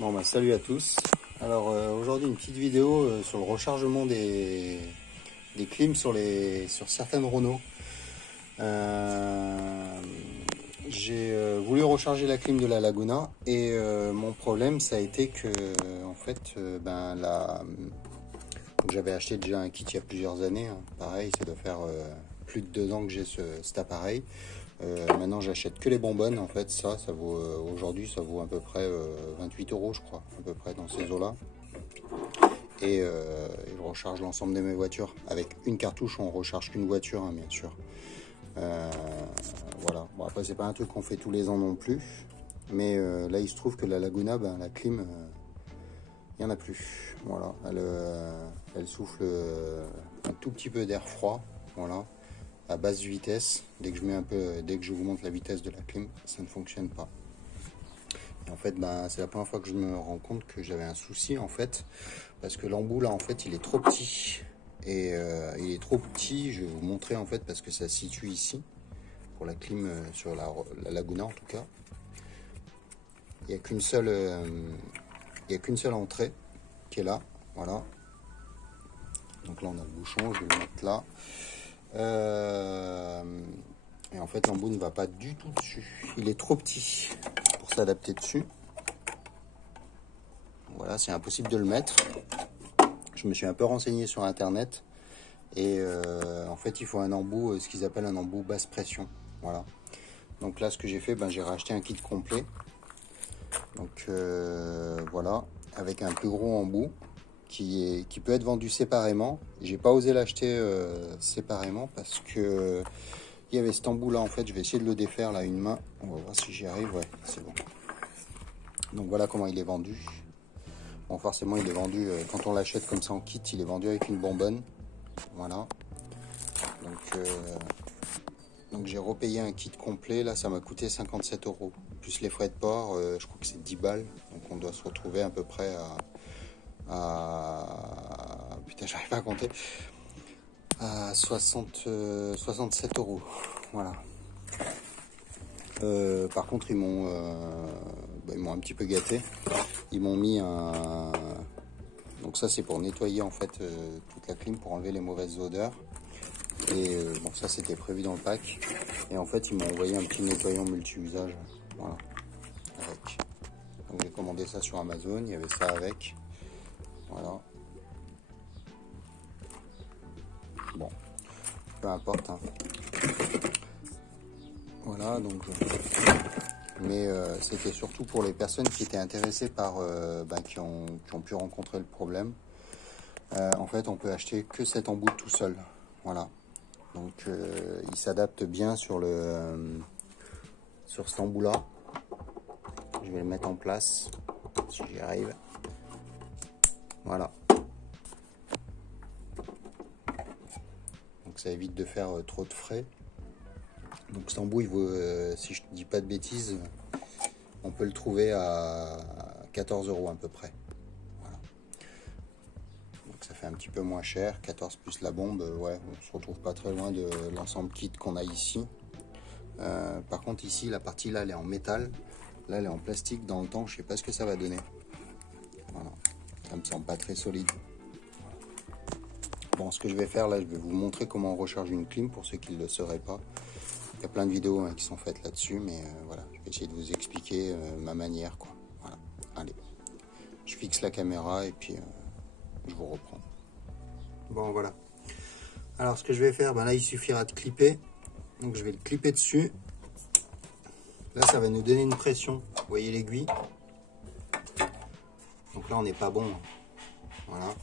Bon bah salut à tous. Alors aujourd'hui une petite vidéo sur le rechargement des clims sur certaines Renault. J'ai voulu recharger la clim de la Laguna et mon problème ça a été que en fait donc j'avais acheté déjà un kit il y a plusieurs années, hein. Pareil, ça doit faire plus de 2 ans que j'ai cet appareil. Maintenant j'achète que les bonbonnes en fait, ça vaut aujourd'hui ça vaut à peu près 28 € je crois, à peu près dans ces eaux là. Et je recharge l'ensemble de mes voitures. Avec une cartouche on recharge qu'une voiture, hein, bien sûr. Voilà, bon après c'est pas un truc qu'on fait tous les ans non plus. Mais là il se trouve que la Laguna, la clim, il n'y en a plus. Voilà, elle souffle un tout petit peu d'air froid, voilà, à basse vitesse. Dès que je augmente la vitesse de la clim, ça ne fonctionne pas. Et en fait, c'est la première fois que je me rends compte que j'avais un souci en fait, parce que l'embout là en fait il est trop petit. Et il est trop petit, je vais vous montrer en fait, parce que ça se situe ici, pour la clim sur la Laguna en tout cas. Il n'y a qu'une seule, entrée qui est là, voilà. Donc là on a le bouchon, je vais le mettre là. Et en fait l'embout ne va pas du tout dessus. Il est trop petit pour s'adapter dessus. Voilà, c'est impossible de le mettre. Je me suis un peu renseigné sur internet. Et en fait il faut un embout, ce qu'ils appellent un embout basse pression. Voilà. Donc là ce que j'ai fait, j'ai racheté un kit complet. Donc voilà, avec un plus gros embout qui peut être vendu séparément. J'ai pas osé l'acheter séparément parce que il y avait cet embout là en fait. Je vais essayer de le défaire là une main. On va voir si j'y arrive. Ouais, c'est bon. Donc voilà comment il est vendu. Bon, forcément il est vendu quand on l'achète comme ça en kit, il est vendu avec une bonbonne. Voilà. Donc j'ai repayé un kit complet, là ça m'a coûté 57 €. Plus les frais de port, je crois que c'est 10 balles. Donc on doit se retrouver à peu près putain, j'arrive pas à compter. À 67 €. Voilà. Par contre ils m'ont un petit peu gâté. Ils m'ont mis un... Donc ça c'est pour nettoyer en fait toute la clim, pour enlever les mauvaises odeurs. Et bon, ça c'était prévu dans le pack. Et en fait ils m'ont envoyé un petit nettoyant multi-usage. Voilà, avec. Donc j'ai commandé ça sur Amazon, il y avait ça avec. Voilà. Bon, peu importe, hein. Voilà, donc mais c'était surtout pour les personnes qui étaient intéressées par qui ont pu rencontrer le problème. En fait on peut acheter que cet embout tout seul. Voilà. Donc il s'adapte bien sur cet embout là. Je vais le mettre en place si j'y arrive. Voilà. Donc ça évite de faire trop de frais. Donc cet embout il vaut, si je ne dis pas de bêtises, on peut le trouver à 14 € à peu près. Voilà. Donc ça fait un petit peu moins cher, 14 plus la bombe, ouais, on se retrouve pas très loin de l'ensemble kit qu'on a ici. Par contre ici la partie là elle est en métal, là elle est en plastique. Dans le temps je sais pas ce que ça va donner. Voilà. Ça me semble pas très solide. Bon, ce que je vais faire là, je vais vous montrer comment on recharge une clim pour ceux qui ne le sauraient pas. Il y a plein de vidéos qui sont faites là-dessus, mais voilà, je vais essayer de vous expliquer ma manière, quoi. Voilà, allez, je fixe la caméra et puis je vous reprends. Bon, voilà. Alors, ce que je vais faire, là, il suffira de clipper. Donc, je vais le clipper dessus. Là, ça va nous donner une pression. Vous voyez l'aiguille? Donc là, on n'est pas bon. Voilà.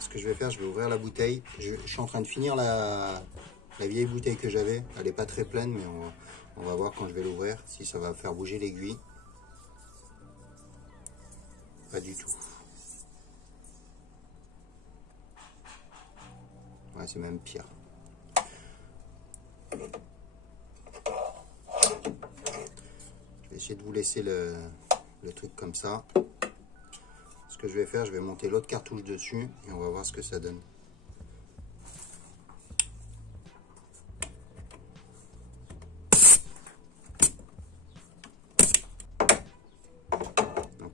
Ce que je vais faire, je vais ouvrir la bouteille. Je suis en train de finir la vieille bouteille que j'avais. Elle n'est pas très pleine, mais on va voir quand je vais l'ouvrir si ça va faire bouger l'aiguille. Pas du tout. Ouais, c'est même pire. Je vais essayer de vous laisser le truc comme ça. Ce que je vais faire, je vais monter l'autre cartouche dessus et on va voir ce que ça donne.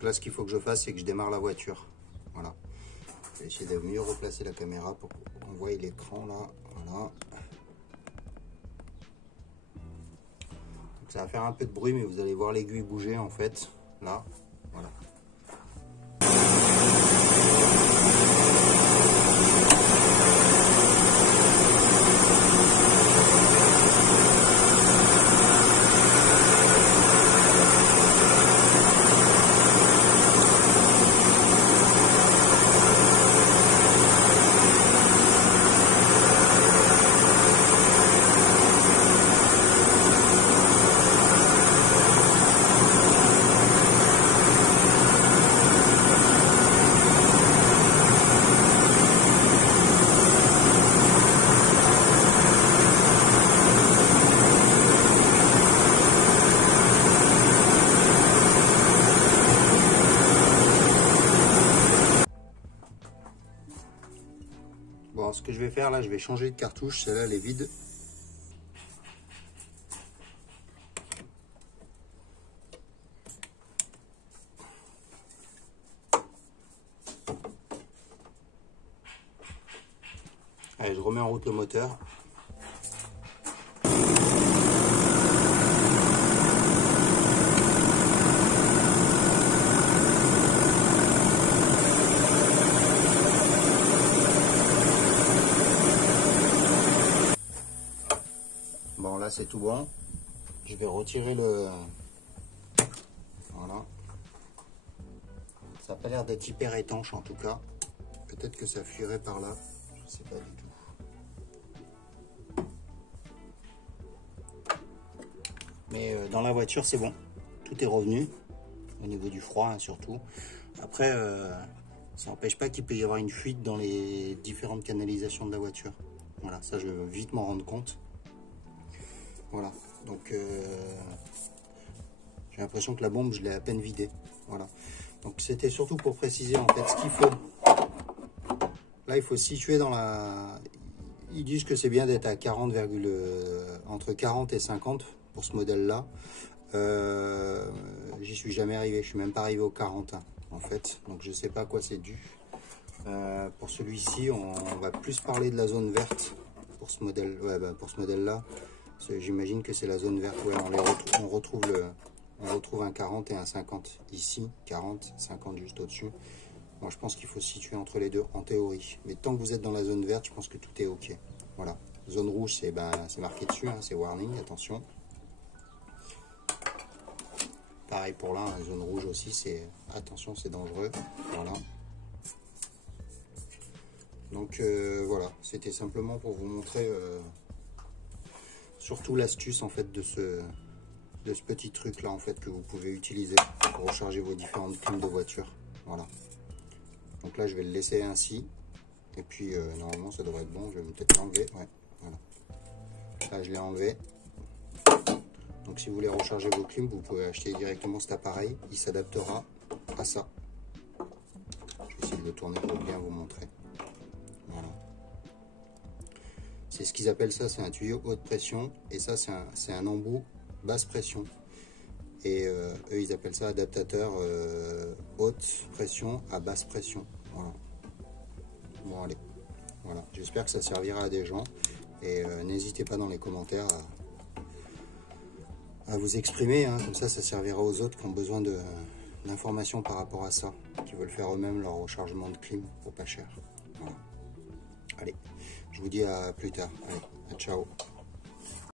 Donc là, ce qu'il faut que je fasse, c'est que je démarre la voiture. Voilà. Je vais essayer de mieux replacer la caméra pour qu'on voie l'écran là. Voilà. Donc ça va faire un peu de bruit, mais vous allez voir l'aiguille bouger en fait. Là, voilà. Bon, ce que je vais faire là, je vais changer de cartouche. Celle-là, elle est vide. Allez, je remets en route le moteur. Bon, là c'est tout bon. Je vais retirer le... Voilà. Ça n'a pas l'air d'être hyper étanche en tout cas. Peut-être que ça fuirait par là. Je ne sais pas du tout. Mais dans la voiture c'est bon. Tout est revenu. Au niveau du froid hein, surtout. Après, ça n'empêche pas qu'il peut y avoir une fuite dans les différentes canalisations de la voiture. Voilà, ça je vais vite m'en rendre compte. Voilà, donc j'ai l'impression que la bombe, je l'ai à peine vidée. Voilà, donc c'était surtout pour préciser en fait ce qu'il faut. Là, il faut se situer dans la... Ils disent que c'est bien d'être à 40, entre 40 et 50 pour ce modèle-là. J'y suis jamais arrivé, je suis même pas arrivé au 40 hein, en fait, donc je sais pas à quoi c'est dû. Pour celui-ci, on va plus parler de la zone verte pour ce modèle, ouais, bah, pour ce modèle-là. J'imagine que c'est la zone verte, ouais, on retrouve un 40 et un 50 ici, 40, 50 juste au-dessus. Moi je pense qu'il faut se situer entre les deux en théorie, mais tant que vous êtes dans la zone verte, je pense que tout est ok. Voilà, zone rouge c'est marqué dessus, hein, c'est warning, attention. Pareil pour là, hein, zone rouge aussi, c'est attention, c'est dangereux. Voilà. Donc voilà, c'était simplement pour vous montrer surtout l'astuce en fait de ce petit truc là en fait que vous pouvez utiliser pour recharger vos différentes clims de voiture. Voilà. Donc là je vais le laisser ainsi et puis normalement ça devrait être bon. Je vais peut-être l'enlever. Ouais, voilà. Là je l'ai enlevé. Donc si vous voulez recharger vos clims, vous pouvez acheter directement cet appareil. Il s'adaptera à ça. Je vais essayer de le tourner pour bien vous montrer. Voilà. C'est ce qu'ils appellent ça, c'est un tuyau haute pression, et ça c'est un embout basse pression. Et eux ils appellent ça adaptateur haute pression à basse pression. Voilà. Bon allez, voilà. J'espère que ça servira à des gens, et n'hésitez pas dans les commentaires à vous exprimer, hein. Comme ça servira aux autres qui ont besoin d'informations par rapport à ça, qui veulent faire eux-mêmes leur rechargement de clim pour pas cher. Voilà. Allez, je vous dis à plus tard. Allez, ciao.